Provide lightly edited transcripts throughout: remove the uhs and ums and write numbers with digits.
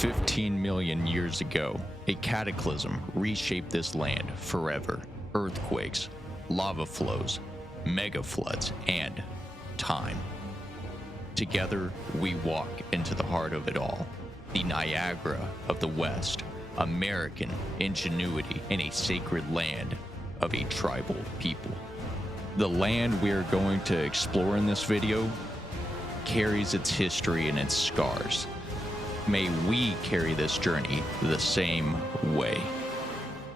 15 million years ago, a cataclysm reshaped this land forever. Earthquakes, lava flows, mega floods, and time. Together, we walk into the heart of it all, the Niagara of the West, American ingenuity in a sacred land of a tribal people. The land we are going to explore in this video carries its history and its scars. May we carry this journey the same way,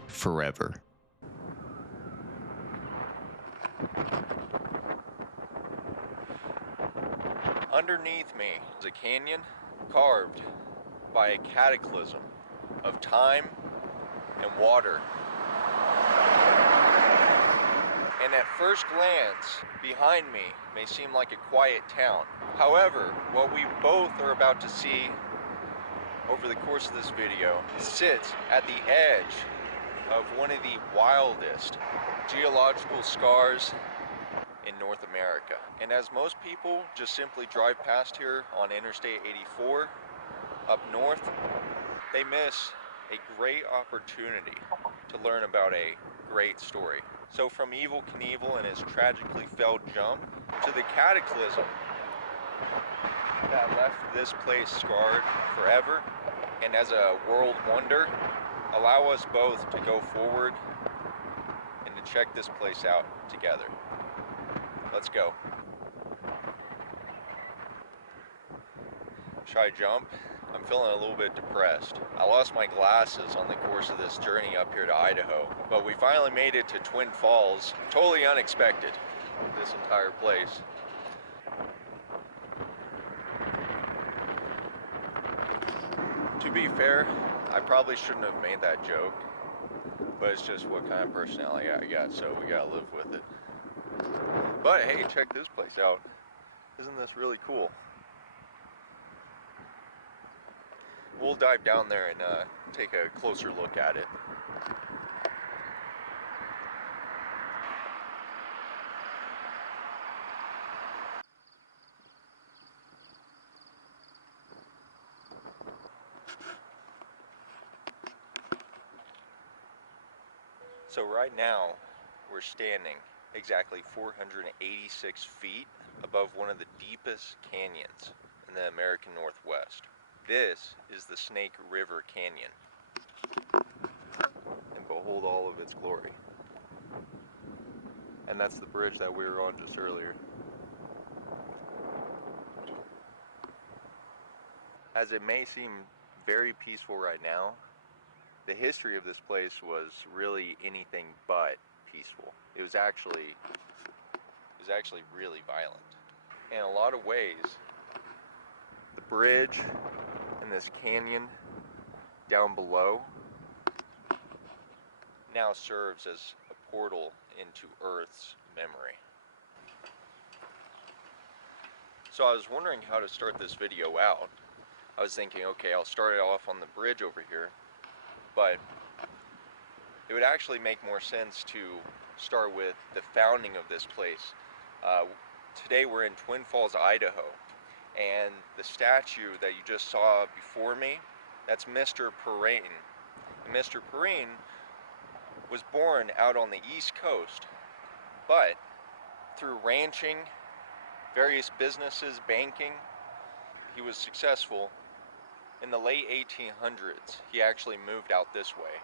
forever. Underneath me is a canyon carved by a cataclysm of time and water. And at first glance, behind me may seem like a quiet town. However, what we both are about to see over the course of this video sits at the edge of one of the wildest geological scars in North America. And as most people just simply drive past here on Interstate 84 up north, they miss a great opportunity to learn about a great story. So from Evel Knievel and his tragically failed jump to the cataclysm that left this place scarred forever, and as a world wonder, allow us both to go forward and to check this place out together. Let's go. Should I jump? I'm feeling a little bit depressed. I lost my glasses on the course of this journey up here to Idaho, but we finally made it to Twin Falls. Totally unexpected, this entire place. To be fair, I probably shouldn't have made that joke, but it's just what kind of personality I got, so we gotta live with it. But hey, check this place out. Isn't this really cool? We'll dive down there and take a closer look at it. So right now, we're standing exactly 486 feet above one of the deepest canyons in the American Northwest. This is the Snake River Canyon. And behold all of its glory. And that's the bridge that we were on just earlier. As it may seem very peaceful right now, the history of this place was really anything but peaceful. It was actually really violent. In a lot of ways, the bridge and this canyon down below now serves as a portal into Earth's memory. So I was wondering how to start this video out. I was thinking, okay, I'll start it off on the bridge over here, but it would actually make more sense to start with the founding of this place. Today we're in Twin Falls, Idaho, and the statue that you just saw before me, that's Mr. Perine. And Mr. Perine was born out on the East Coast, but through ranching, various businesses, banking, he was successful. In the late 1800s, he actually moved out this way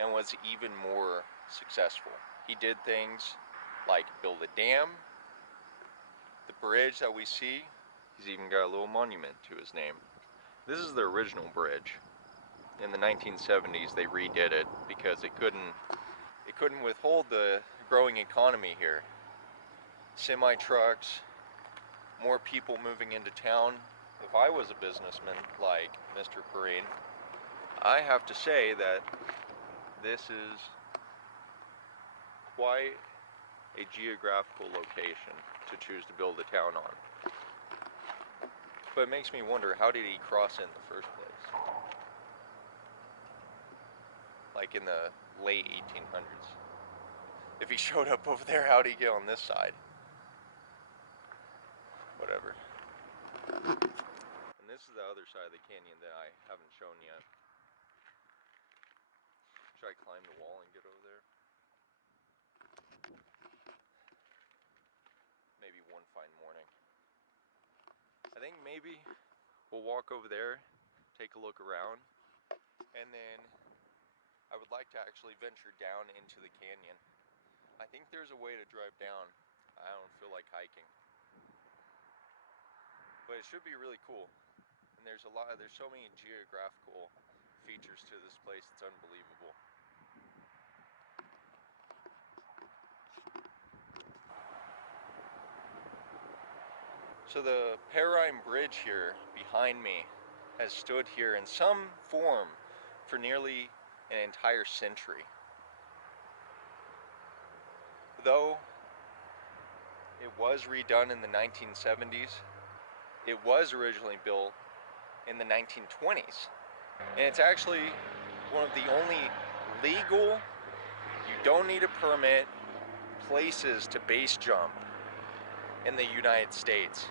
and was even more successful. He did things like build a dam, the bridge that we see. He's even got a little monument to his name. This is the original bridge. In the 1970s, they redid it because it couldn't withhold the growing economy here. Semi-trucks, more people moving into town. If I was a businessman like Mr. Perine, I have to say that this is quite a geographical location to choose to build a town on. But it makes me wonder, how did he cross in the first place? Like in the late 1800s. If he showed up over there, how'd he get on this side? Whatever. And this this is the other side of the canyon that I haven't shown yet. Should I climb the wall and get over there? Maybe one fine morning. I think maybe we'll walk over there, take a look around, and then I would like to actually venture down into the canyon. I think there's a way to drive down. I don't feel like hiking. But it should be really cool. And there's so many geographical features to this place, it's unbelievable. So the Perine Bridge here behind me has stood here in some form for nearly an entire century. Though it was redone in the 1970s, it was originally built in the 1920s. And it's actually one of the only legal, you don't need a permit, places to base jump in the United States.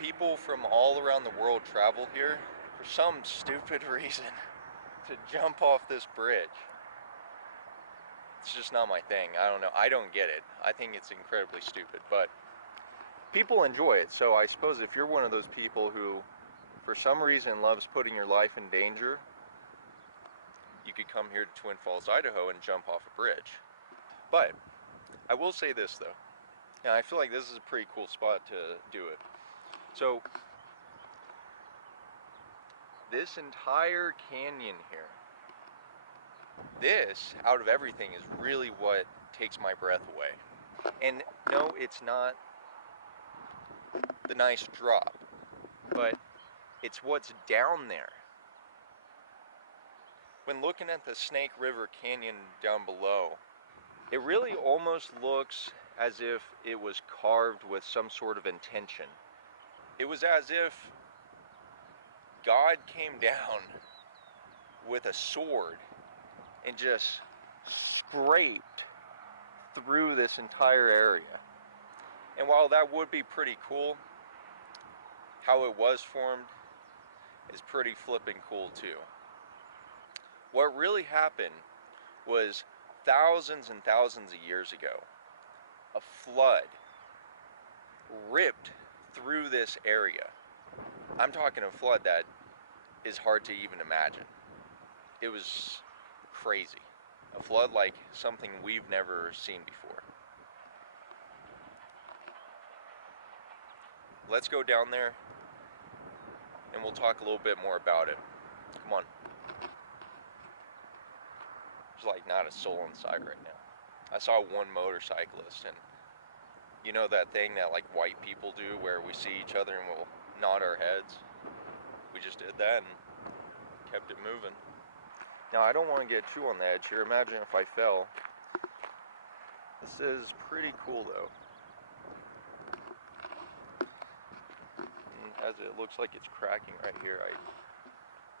People from all around the world travel here for some stupid reason to jump off this bridge. It's just not my thing. I don't know. I don't get it. I think it's incredibly stupid, but people enjoy it. So I suppose if you're one of those people who, for some reason, loves putting your life in danger, you could come here to Twin Falls, Idaho and jump off a bridge. But I will say this though, and I feel like this is a pretty cool spot to do it. So this entire canyon here, this, out of everything, is really what takes my breath away. And no, it's not the nice drop, but it's what's down there. When looking at the Snake River Canyon down below, it really almost looks as if it was carved with some sort of intention. It was as if God came down with a sword and just scraped through this entire area. And while that would be pretty cool, how it was formed is pretty flipping cool too. What really happened was thousands and thousands of years ago, a flood ripped through this area. I'm talking a flood that is hard to even imagine. It was crazy. A flood like something we've never seen before. Let's go down there and we'll talk a little bit more about it. Come on. There's like not a soul in sight right now. I saw one motorcyclist, and you know that thing that like white people do where we see each other and we'll nod our heads? We just did that and kept it moving. Now I don't want to get too on the edge here. Imagine if I fell. This is pretty cool though. And as it looks like it's cracking right here, I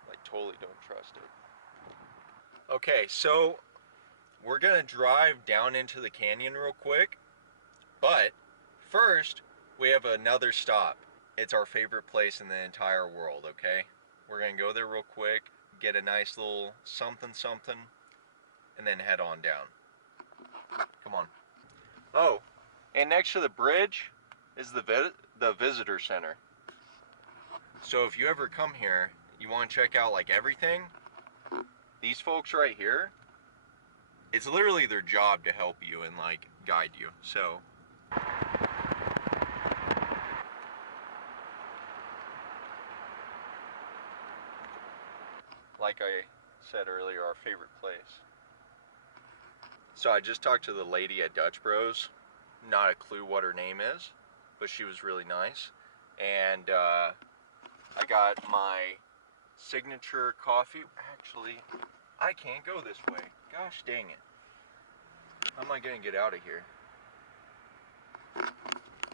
like totally don't trust it. Okay, so we're gonna drive down into the canyon real quick, but first we have another stop. It's our favorite place in the entire world, okay? We're gonna go there real quick, get a nice little something something, and then head on down. Come on. Oh, and next to the bridge is the visitor center. So if you ever come here, you want to check out like everything, these folks right here, it's literally their job to help you and like guide you. So like I said earlier, our favorite place. So I just talked to the lady at Dutch Bros. Not a clue what her name is, but she was really nice. And I got my signature coffee. Actually, I can't go this way. Gosh dang it. How am I gonna get out of here?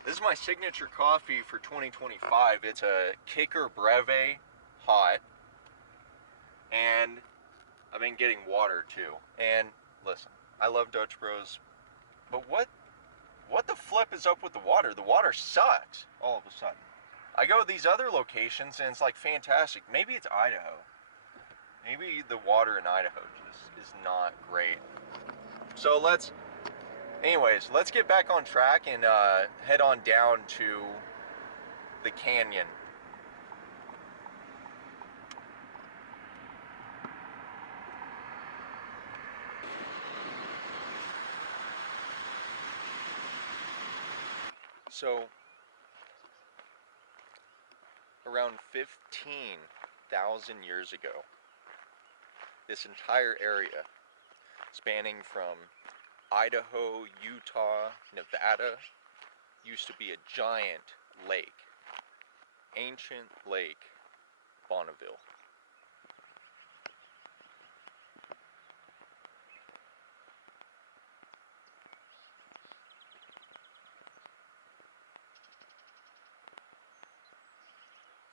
This is my signature coffee for 2025. It's a Kicker Breve Hot. And I've been getting water too. And listen, I love Dutch Bros, but what the flip is up with the water? The water sucks all of a sudden. I go to these other locations and it's like fantastic. Maybe it's Idaho. Maybe the water in Idaho just is not great. So let's get back on track and head on down to the canyon. So, around 15,000 years ago, this entire area, spanning from Idaho, Utah, Nevada, used to be a giant lake. Ancient Lake Bonneville.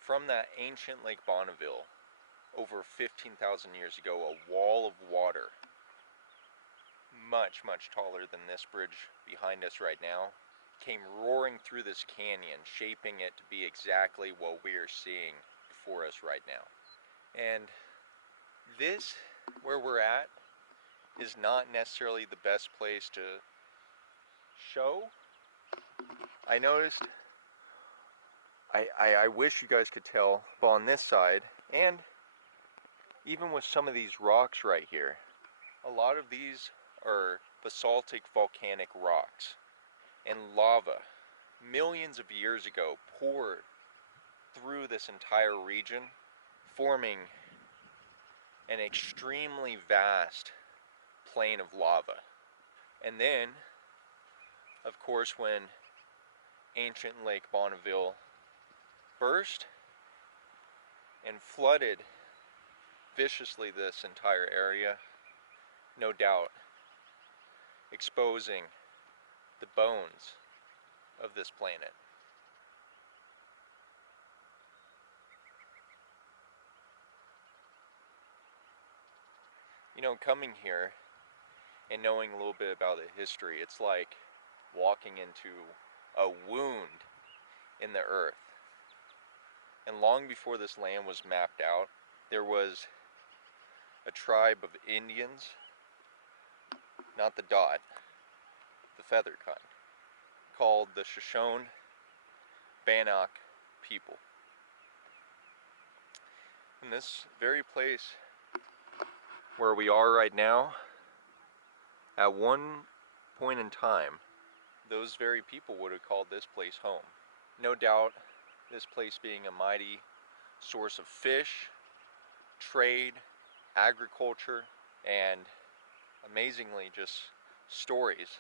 From that ancient Lake Bonneville, over 15,000 years ago, a wall of water, much, much taller than this bridge behind us right now, came roaring through this canyon, shaping it to be exactly what we are seeing before us right now. And this, where we're at, is not necessarily the best place to show. I noticed, I wish you guys could tell, but on this side, and even with some of these rocks right here, a lot of these are basaltic volcanic rocks, and lava, millions of years ago, poured through this entire region, forming an extremely vast plain of lava. And then, of course, when ancient Lake Bonneville burst and flooded viciously this entire area, no doubt exposing the bones of this planet. You know, coming here and knowing a little bit about the history, it's like walking into a wound in the earth. And long before this land was mapped out, there was a tribe of Indians, not the dot, the feather kind, called the Shoshone Bannock people. In this very place where we are right now, at one point in time, those very people would have called this place home. No doubt, this place being a mighty source of fish, trade, agriculture, and amazingly just stories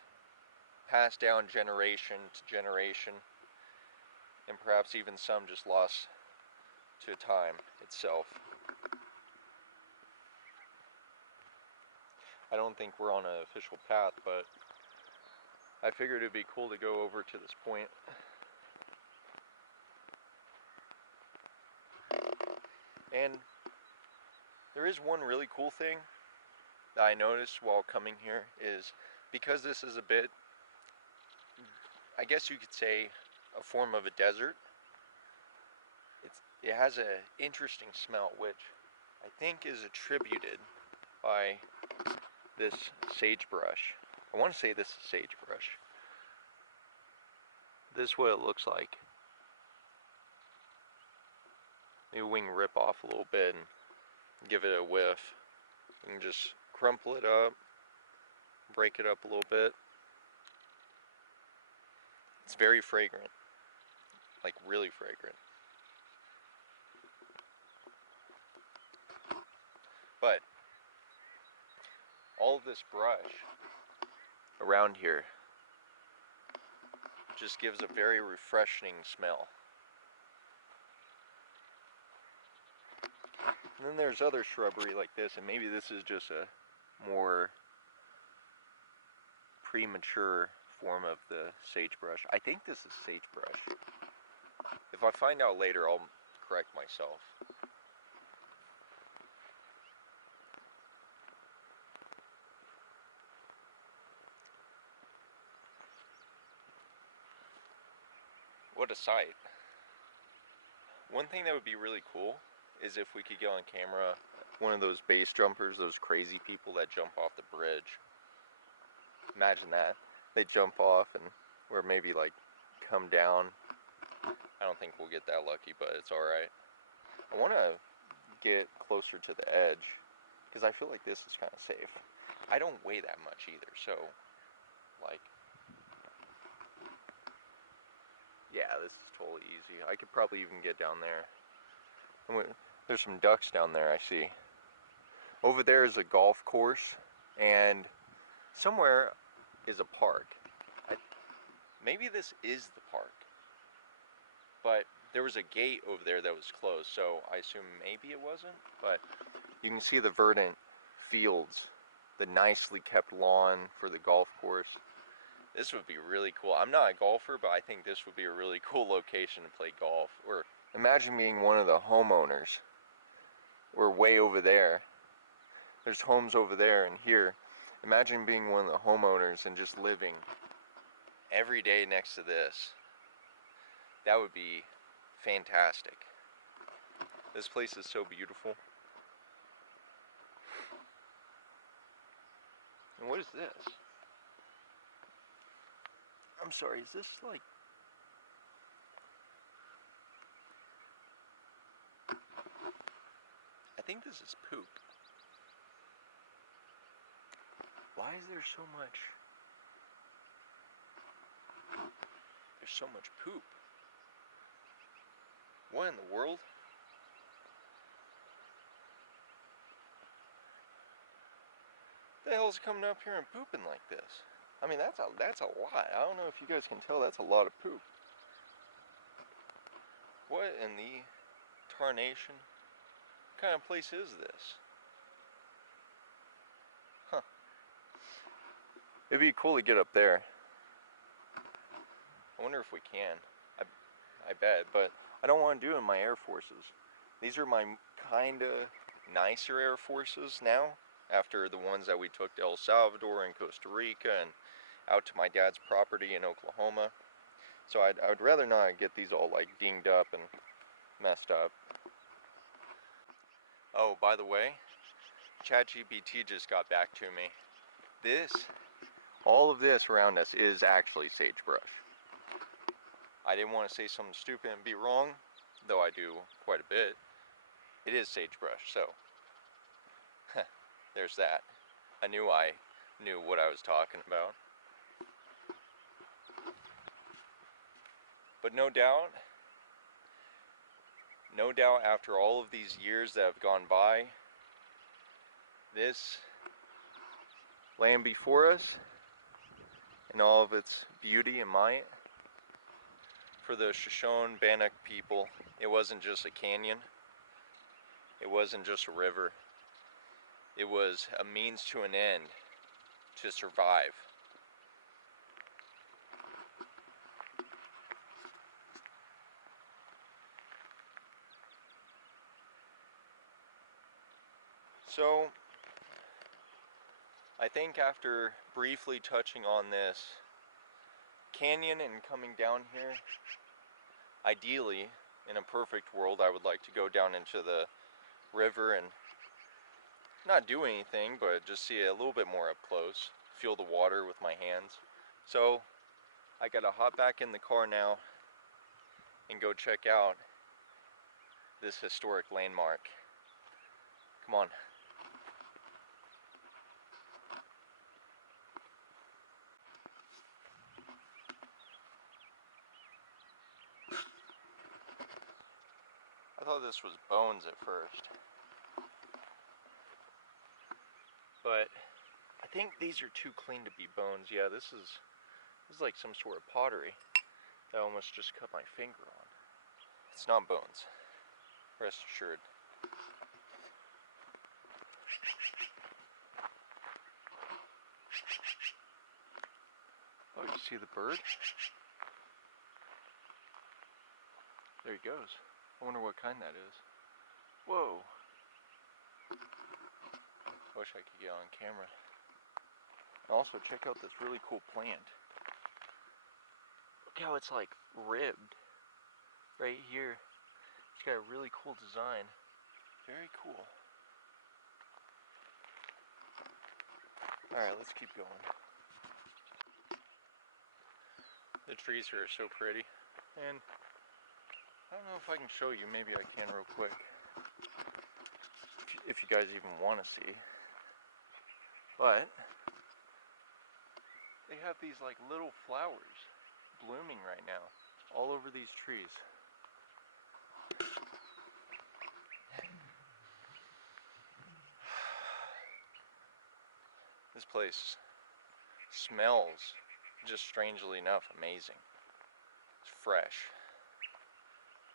passed down generation to generation, and perhaps even some just lost to time itself. I don't think we're on an official path, but I figured it'd be cool to go over to this point. And there is one really cool thing that I noticed while coming here is, because this is a bit, I guess you could say, a form of a desert, it has an interesting smell, which I think is attributed by this sagebrush. I want to say this is sagebrush. This is what it looks like. Maybe we can rip off a little bit and give it a whiff. You can just crumple it up, break it up a little bit. It's very fragrant, like really fragrant. But all of this brush around here just gives a very refreshing smell. And then there's other shrubbery like this, and maybe this is just a more premature form of the sagebrush. I think this is sagebrush. If I find out later, I'll correct myself. what a sight. One thing that would be really cool is if we could get on camera one of those base jumpers, those crazy people that jump off the bridge. Imagine that. They jump off and, or maybe like come down. I don't think we'll get that lucky, but it's alright. I want to get closer to the edge because I feel like this is kind of safe. I don't weigh that much either, so like, yeah, this is totally easy. I could probably even get down there. There's some ducks down there, I see. Over there is a golf course, and somewhere is a park. Maybe this is the park, but there was a gate over there that was closed, so I assume maybe it wasn't. But you can see the verdant fields, the nicely kept lawn for the golf course. This would be really cool. I'm not a golfer, but I think this would be a really cool location to play golf. Or imagine being one of the homeowners. We're way over there. There's homes over there and here. Imagine being one of the homeowners and just living every day next to this. That would be fantastic. This place is so beautiful. And what is this? I'm sorry, is this like... I think this is poop. Why is there so much... There's so much poop. What in the world? The hell's coming up here and pooping like this? I mean, that's a lot. I don't know if you guys can tell, that's a lot of poop. What in the tarnation? What kind of place is this? Huh. It'd be cool to get up there. I wonder if we can. I bet, but I don't want to do it in my Air Forces. These are my kinda nicer Air Forces now, after the ones that we took to El Salvador and Costa Rica and out to my dad's property in Oklahoma. So I would rather not get these all like dinged up and messed up. Oh, by the way, ChatGPT just got back to me. All of this around us is actually sagebrush. I didn't want to say something stupid and be wrong, though I do quite a bit. It is sagebrush, so there's that. I knew what I was talking about. But no doubt after all of these years that have gone by, this land before us, in all of its beauty and might, for the Shoshone Bannock people, it wasn't just a canyon, it wasn't just a river, it was a means to an end to survive. So, I think after briefly touching on this canyon and coming down here, ideally, in a perfect world, I would like to go down into the river and not do anything, but just see it a little bit more up close, feel the water with my hands. So, I gotta hop back in the car now and go check out this historic landmark. Come on. I thought this was bones at first, but I think these are too clean to be bones. Yeah, this is like some sort of pottery that I almost just cut my finger on. It's not bones, rest assured. Oh, you see the bird? There he goes. I wonder what kind that is. Whoa. I wish I could get on camera. Also, check out this really cool plant. Look how it's like ribbed. right here. It's got a really cool design. Very cool. Alright, let's keep going. The trees here are so pretty. And I don't know if I can show you, maybe I can real quick. If you guys even want to see. But they have these like little flowers blooming right now all over these trees. This place smells, just strangely enough, amazing. It's fresh.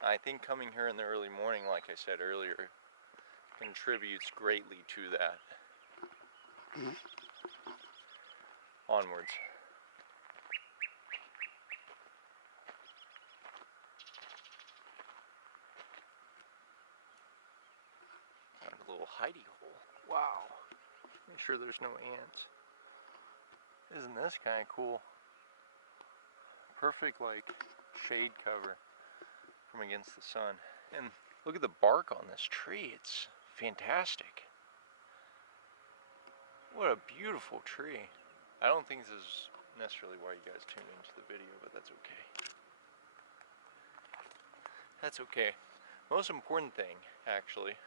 I think coming here in the early morning, like I said earlier, contributes greatly to that. Onwards. Found a little hidey hole. Wow. Make sure there's no ants. Isn't this kind of cool? Perfect like shade cover from against the sun. And look at the bark on this tree. It's fantastic. What a beautiful tree. I don't think this is necessarily why you guys tuned into the video, but that's okay. That's okay. Most important thing, actually,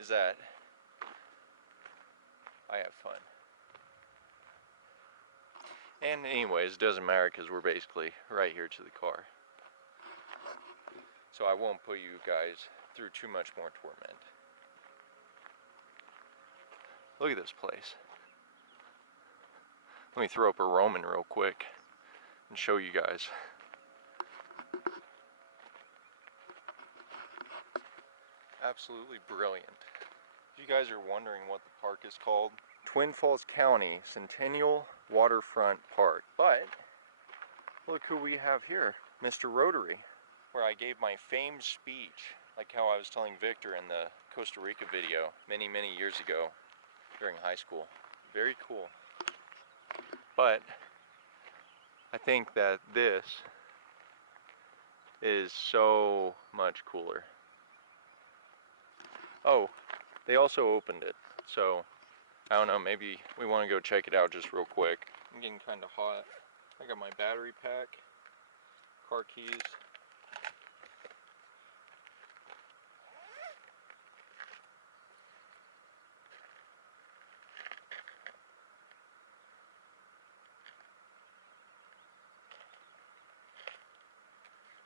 is that I have fun. And anyways, it doesn't matter because we're basically right here to the car. So I won't put you guys through too much more torment. Look at this place. Let me throw up a Roman real quick and show you guys. Absolutely brilliant. If you guys are wondering what the park is called, Twin Falls County Centennial Waterfront Park. But look who we have here, Mr. Rotary, where I gave my famed speech, like how I was telling Victor in the Costa Rica video many years ago during high school. Very cool. But I think that this is so much cooler. Oh, they also opened it, so I don't know, maybe we want to go check it out just real quick. I'm getting kind of hot. I got my battery pack, car keys.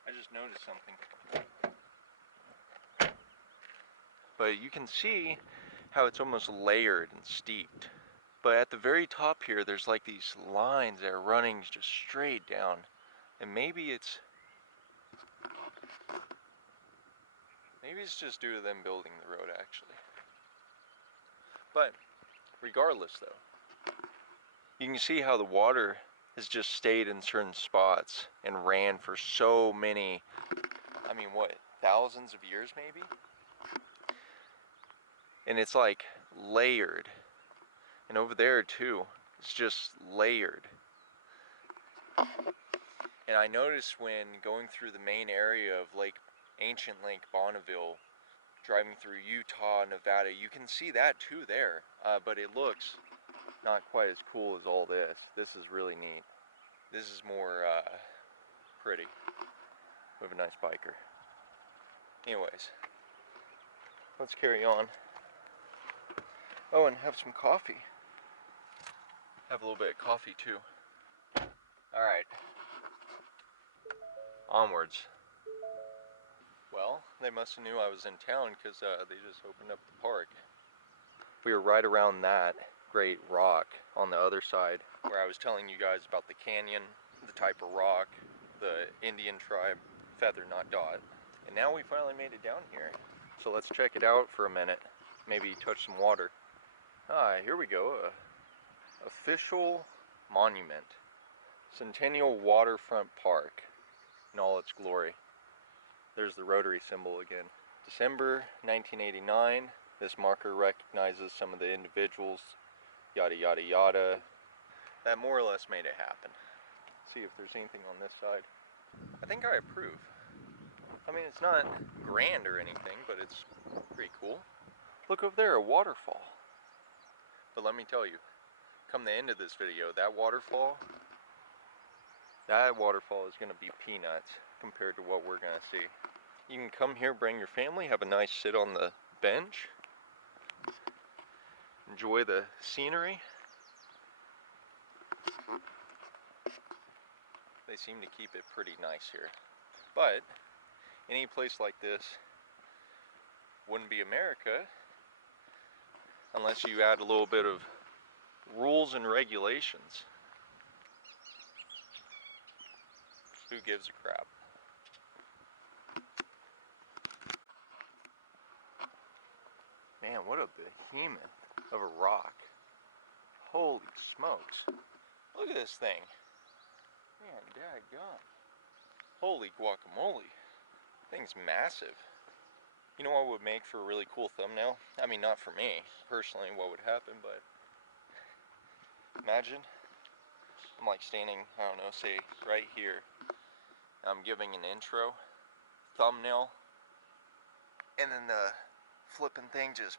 I just noticed something. But you can see how it's almost layered and steeped. But at the very top here, there's like these lines that are running just straight down. And maybe it's just due to them building the road, actually. But regardless, though, you can see how the water has just stayed in certain spots and ran for so many, I mean, what, thousands of years maybe? And it's like layered. And over there too, it's just layered. And I noticed when going through the main area of ancient Lake Bonneville, driving through Utah, Nevada, you can see that too there. But it looks not quite as cool as all this. This is really neat. This is more pretty. We have a nice biker. Anyways, let's carry on. Oh, and have some coffee. Have a little bit of coffee too. Alright. Onwards. Well, they must have knew I was in town because they just opened up the park. We were right around that great rock on the other side where I was telling you guys about the canyon, the type of rock, the Indian tribe, feather not dot. And now we finally made it down here. So let's check it out for a minute. Maybe touch some water. Ah, here we go. Official monument. Centennial Waterfront Park in all its glory. There's the Rotary symbol again. December 1989. This marker recognizes some of the individuals, yada yada yada. That more or less made it happen. See if there's anything on this side. I think I approve. I mean, it's not grand or anything, but it's pretty cool. Look over there, a waterfall. But let me tell you, come the end of this video, that waterfall is going to be peanuts compared to what we're going to see. You can come here, bring your family, have a nice sit on the bench, enjoy the scenery. They seem to keep it pretty nice here. But any place like this wouldn't be America unless you add a little bit of rules and regulations. Who gives a crap? Man, what a behemoth of a rock. Holy smokes. Look at this thing. Man, daggone. Holy guacamole. Thing's massive. You know what would make for a really cool thumbnail? I mean, not for me, personally, what would happen, but imagine I'm like standing, I don't know, say right here. I'm giving an intro, thumbnail, and then the flipping thing just,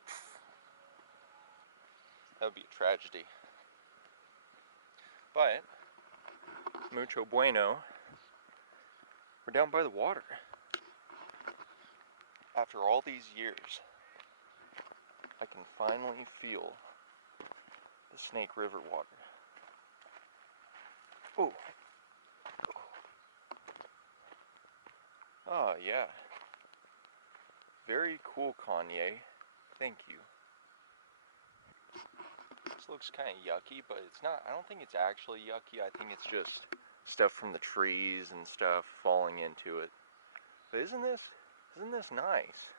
that would be a tragedy. But, mucho bueno, we're down by the water. After all these years, I can finally feel the Snake River water. Oh. Oh, yeah. Very cool, Kanye. Thank you. This looks kind of yucky, but it's not. I don't think it's actually yucky. I think it's just stuff from the trees and stuff falling into it. But isn't this nice?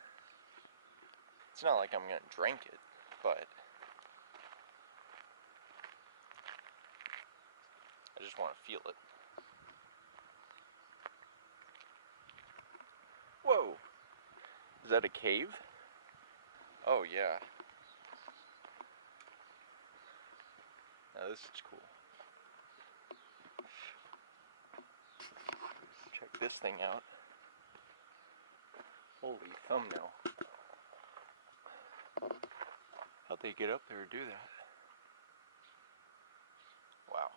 It's not like I'm gonna drink it, but I just want to feel it. Whoa! Is that a cave? Oh yeah. Now this is cool. Check this thing out. Holy thumbnail. How'd they get up there to do that? Wow.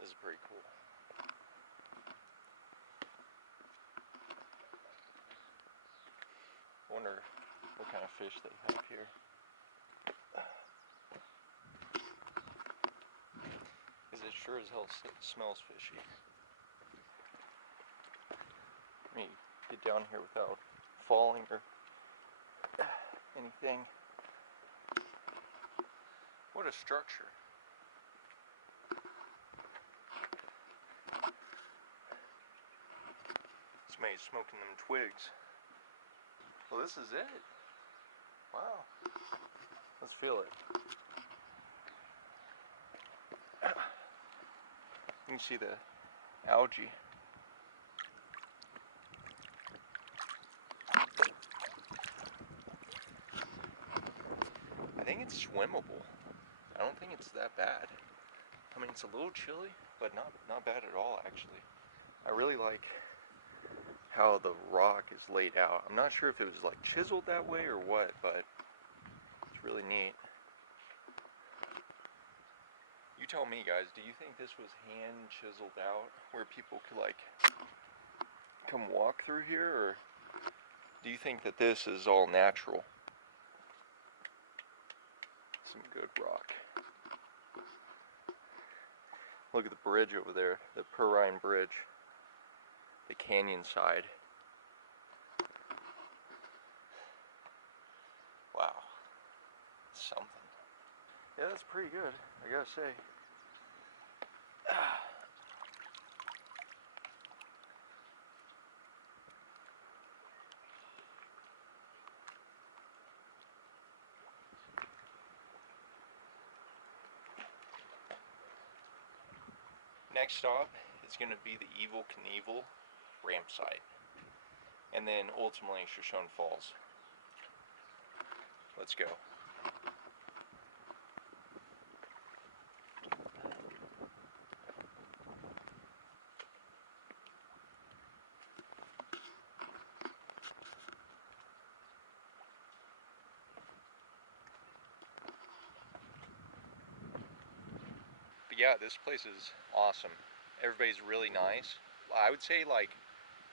This is pretty cool. Wonder what kind of fish they have here. Because it sure as hell smells fishy. Let me get down here without falling or anything. What a structure. Somebody's smoking them twigs. Well, this is it. Wow. Let's feel it. You can see the algae. I think it's swimmable. I don't think it's that bad. I mean, it's a little chilly, but not bad at all, actually. I really like how the rock is laid out. I'm not sure if it was like chiseled that way or what, but it's really neat. You tell me, guys, do you think this was hand chiseled out where people could like come walk through here, or do you think that this is all natural? Some good rock. Look at the bridge over there, the Perine bridge, the canyon side. Wow, something. Yeah, that's pretty good, I gotta say. Next stop is going to be the Evel Knievel ramp site, and then ultimately Shoshone Falls. Let's go. yeah, this place is awesome. Everybody's really nice. I would say like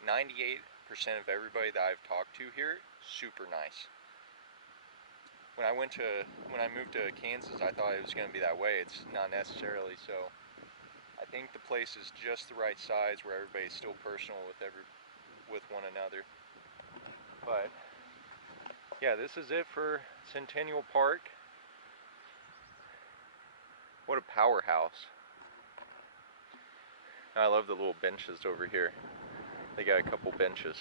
98% of everybody that I've talked to here, super nice. When I moved to Kansas, I thought it was going to be that way. It's not necessarily so. I think the place is just the right size where everybody's still personal with one another. But yeah, this is it for Centennial Park. What a powerhouse. I love the little benches over here. They got a couple benches.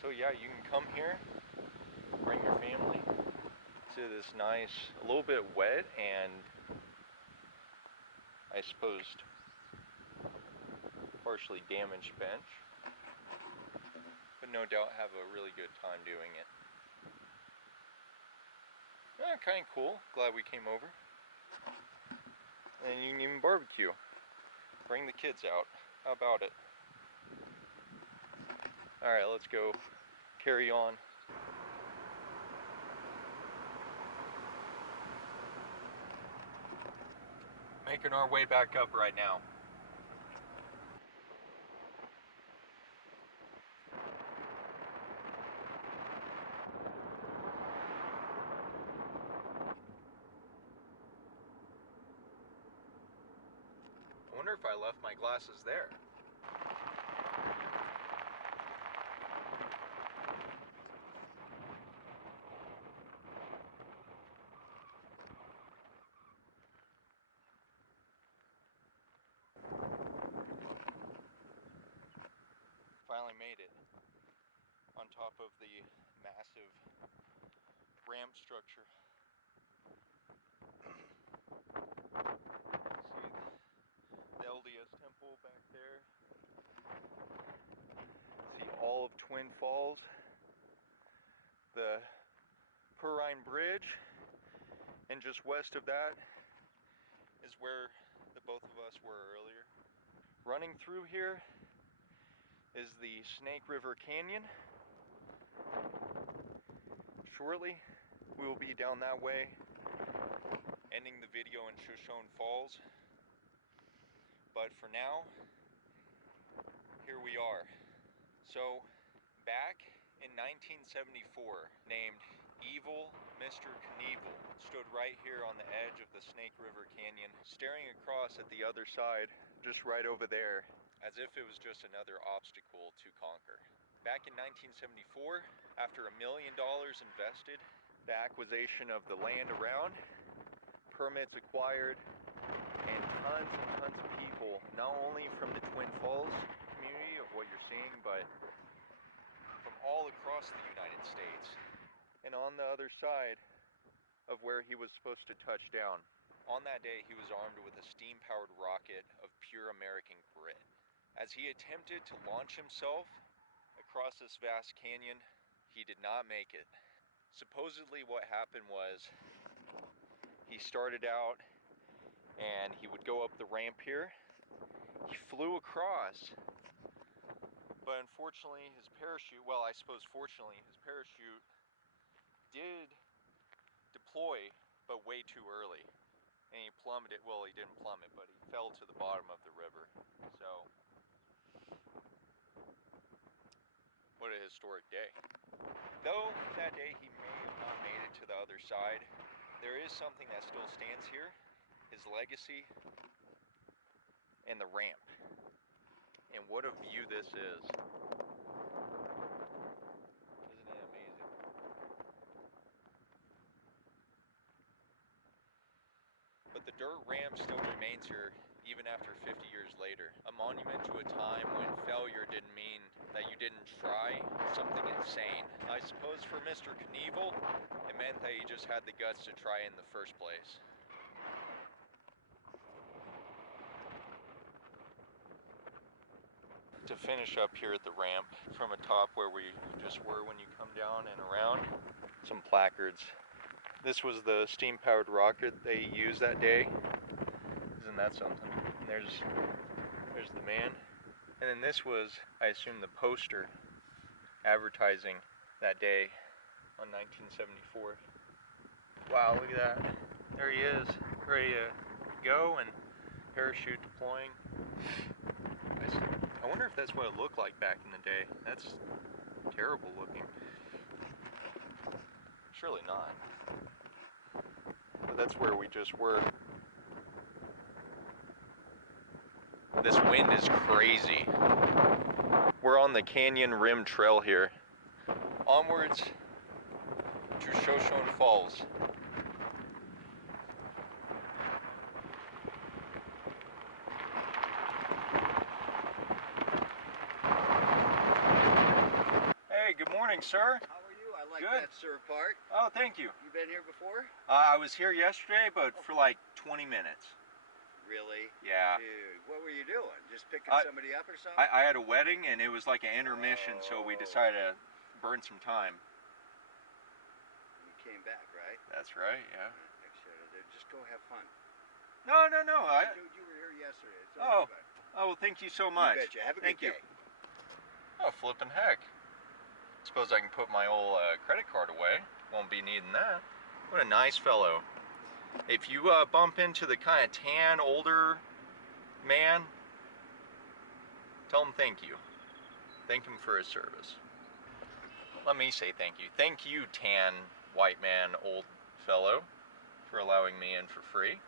So yeah, you can come here, bring your family to this nice, a little bit wet and I suppose partially damaged bench, but no doubt have a really good time doing it. Yeah, kind of cool. Glad we came over. And you can even barbecue. Bring the kids out. How about it? Alright, let's go carry on. Making our way back up right now. I wonder if I left my glasses there. Finally made it on top of the massive ramp structure. See the LDS temple back there. See all of Twin Falls. The Perine Bridge. And just west of that is where the both of us were earlier. Running through here is the Snake River Canyon. Shortly, we will be down that way, ending the video in Shoshone Falls. But for now, here we are. So, back in 1974, named Evel Knievel stood right here on the edge of the Snake River Canyon, staring across at the other side, just right over there, as if it was just another obstacle to conquer. Back in 1974, after $1 million invested, the acquisition of the land around, permits acquired, and tons of people, not only from the Twin Falls community of what you're seeing, but from all across the United States. And on the other side of where he was supposed to touch down. On that day, he was armed with a steam-powered rocket of pure American grit. As he attempted to launch himself across this vast canyon, he did not make it. Supposedly what happened was he started out and he would go up the ramp here. He flew across, but unfortunately his parachute, well, I suppose fortunately, his parachute did deploy, but way too early. And he plummeted, well, he didn't plummet, but he fell to the bottom of the river. So, what a historic day. Though that day he may have not made it to the other side, there is something that still stands here, his legacy, and the ramp. And what a view this is. Isn't it amazing? But the dirt ramp still remains here even after 50 years later. A monument to a time when failure didn't mean that you didn't try something insane. I suppose for Mr. Knievel, it meant that he just had the guts to try in the first place. To finish up here at the ramp, from atop where we just were when you come down and around, some placards. This was the steam-powered rocket they used that day. Isn't that something? And there's the man. And then this was, I assume, the poster advertising that day on 1974. Wow, look at that. There he is. Ready to go and parachute deploying. I wonder if that's what it looked like back in the day. That's terrible looking. Surely not. But that's where we just were. This wind is crazy. We're on the canyon rim trail here. Onwards to Shoshone Falls. Hey, good morning, sir. How are you? I like Good. that surf park. Oh, thank you. You been here before? I was here yesterday, but for like 20 minutes. Really? Yeah. Dude, what were you doing? Just picking somebody up or something? I had a wedding and it was like an intermission, so we decided to burn some time. You came back, right? That's right, yeah. Just go have fun. No. Dude, you were here yesterday. It's all good. Oh, well, thank you so much. You betcha. Have a good Thank day. you. Oh, flippin' heck. Suppose I can put my old credit card away. Won't be needing that. What a nice fellow. If you bump into the kind of tan, older man, tell him thank you. Thank him for his service. Let me say thank you. Thank you, tan, white man, old fellow, for allowing me in for free.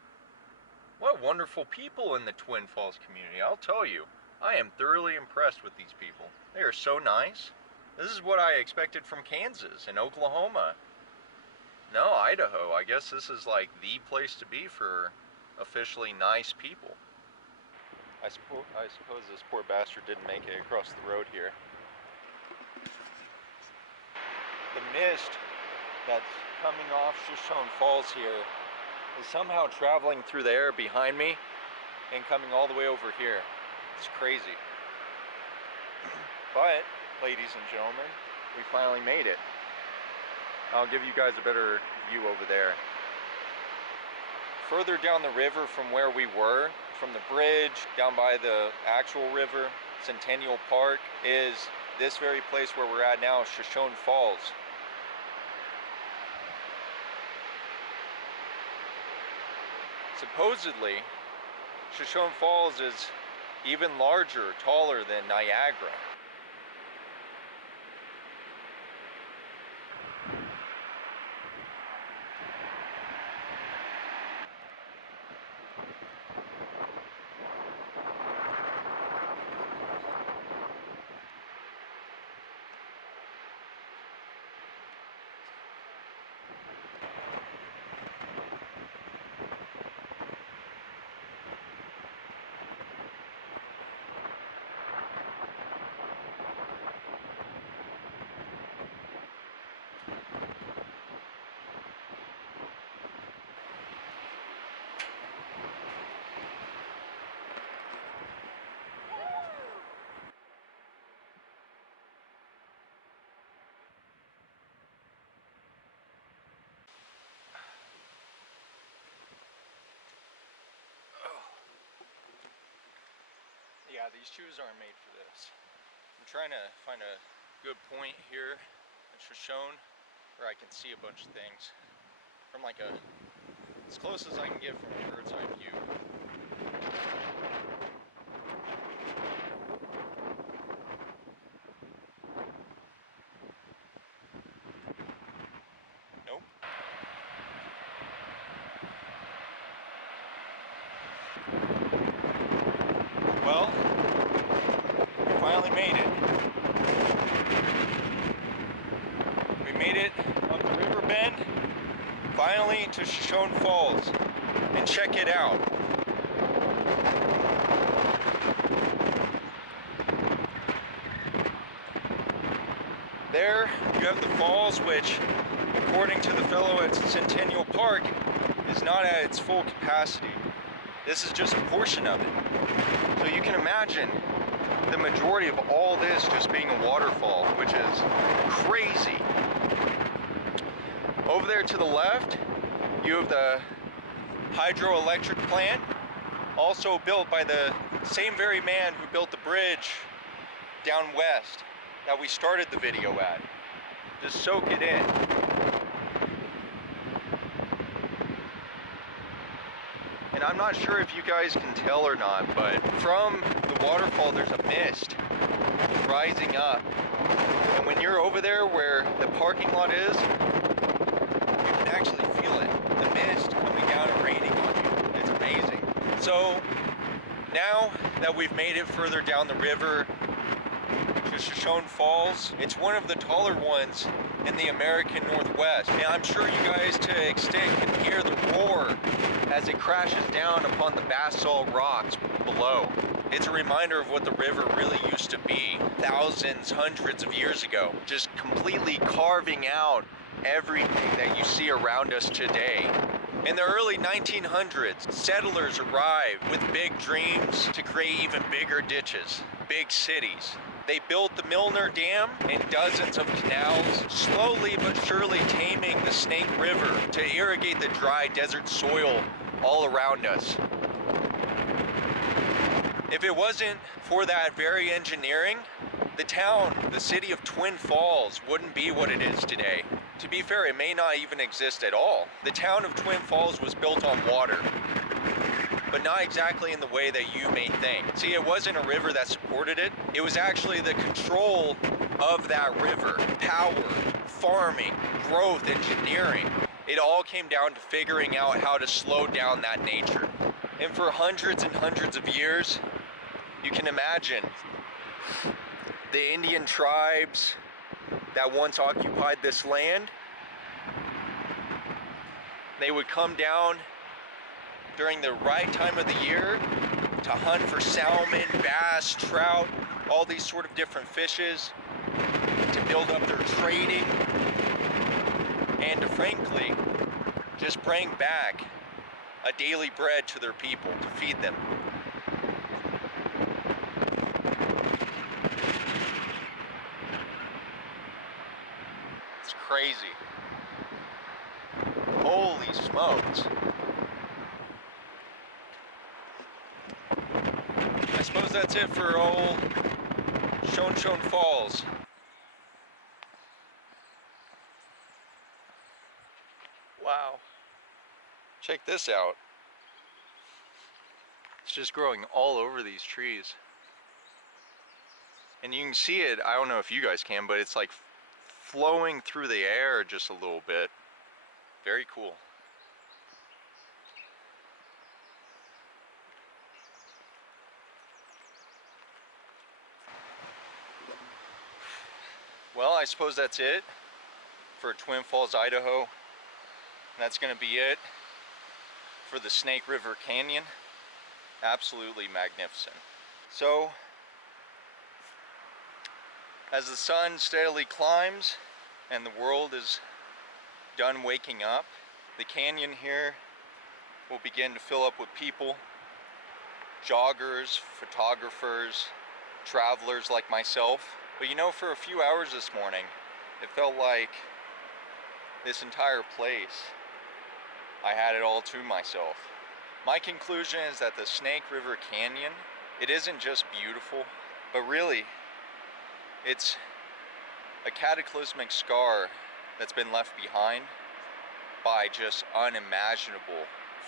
What wonderful people in the Twin Falls community, I'll tell you. I am thoroughly impressed with these people. They are so nice. This is what I expected from Kansas and Oklahoma. No, Idaho. I guess this is like the place to be for officially nice people. I suppose this poor bastard didn't make it across the road here. The mist that's coming off Shoshone Falls here is somehow traveling through the air behind me and coming all the way over here. It's crazy. But, ladies and gentlemen, we finally made it. I'll give you guys a better view over there. Further down the river from where we were, from the bridge down by the actual river, Centennial Park, is this very place where we're at now, Shoshone Falls. Supposedly, Shoshone Falls is even larger, taller than Niagara. Yeah, these shoes aren't made for this. I'm trying to find a good point here at Shoshone where I can see a bunch of things from like as close as I can get from a bird's eye view. Nope. Well, we finally made it. We made it up the river bend, finally to Shoshone Falls. And check it out. There you have the falls, which, according to the fellow at Centennial Park, is not at its full capacity. This is just a portion of it. So you can imagine the majority of all this just being a waterfall, which is crazy. Over there to the left, you have the hydroelectric plant, also built by the same very man who built the bridge down west that we started the video at. Just soak it in. And And I'm not sure if you guys can tell or not, but from the waterfall there's a mist rising up. And when you're over there where the parking lot is, you can actually feel it. The mist coming down and raining on you. It's amazing. So now that we've made it further down the river to Shoshone Falls, it's one of the taller ones in the American Northwest. And I'm sure you guys to an extent can hear the roar as it crashes down upon the basalt rocks below. It's a reminder of what the river really used to be thousands, hundreds of years ago, just completely carving out everything that you see around us today. In the early 1900s, settlers arrived with big dreams to create even bigger ditches, big cities. They built the Milner Dam and dozens of canals, slowly but surely taming the Snake River to irrigate the dry desert soil all around us. If it wasn't for that very engineering, the town, the city of Twin Falls, wouldn't be what it is today. To be fair, it may not even exist at all. The town of Twin Falls was built on water, but not exactly in the way that you may think. See, it wasn't a river that supported it. It was actually the control of that river, power, farming, growth, engineering. It all came down to figuring out how to slow down that nature. And for hundreds and hundreds of years, you can imagine the Indian tribes that once occupied this land, they would come down during the right time of the year to hunt for salmon, bass, trout, all these sort of different fishes, to build up their trading, and to frankly just bring back a daily bread to their people to feed them. It's crazy. Holy smokes. I suppose that's it for old Shoshone Falls. Wow. Check this out. It's just growing all over these trees. And you can see it, I don't know if you guys can, but it's like flowing through the air just a little bit. Very cool. Well, I suppose that's it for Twin Falls, Idaho. That's going to be it for the Snake River Canyon. Absolutely magnificent. So, as the sun steadily climbs and the world is done waking up, the canyon here will begin to fill up with people, joggers, photographers, travelers like myself. But you know, for a few hours this morning, it felt like this entire place, I had it all to myself. My conclusion is that the Snake River Canyon, it isn't just beautiful, but really, it's a cataclysmic scar that's been left behind by just unimaginable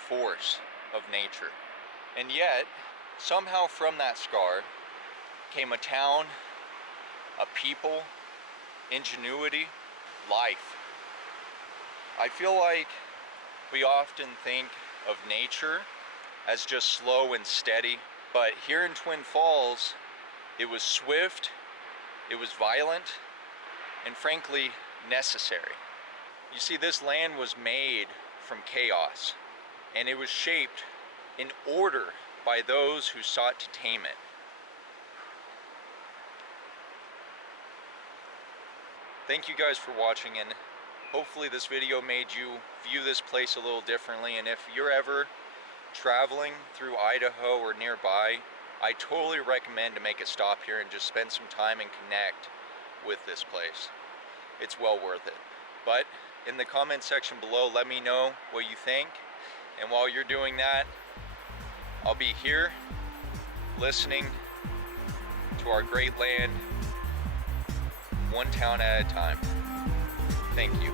force of nature. And yet, somehow from that scar came a town, a people, ingenuity, life. I feel like we often think of nature as just slow and steady, but here in Twin Falls, it was swift, it was violent, and frankly, necessary. You see, this land was made from chaos, and it was shaped in order by those who sought to tame it. Thank you guys for watching, and hopefully this video made you view this place a little differently. And if you're ever traveling through Idaho or nearby, I totally recommend to make a stop here and just spend some time and connect with this place. It's well worth it. But in the comment section below, let me know what you think. And while you're doing that, I'll be here listening to our great land, one town at a time. Thank you.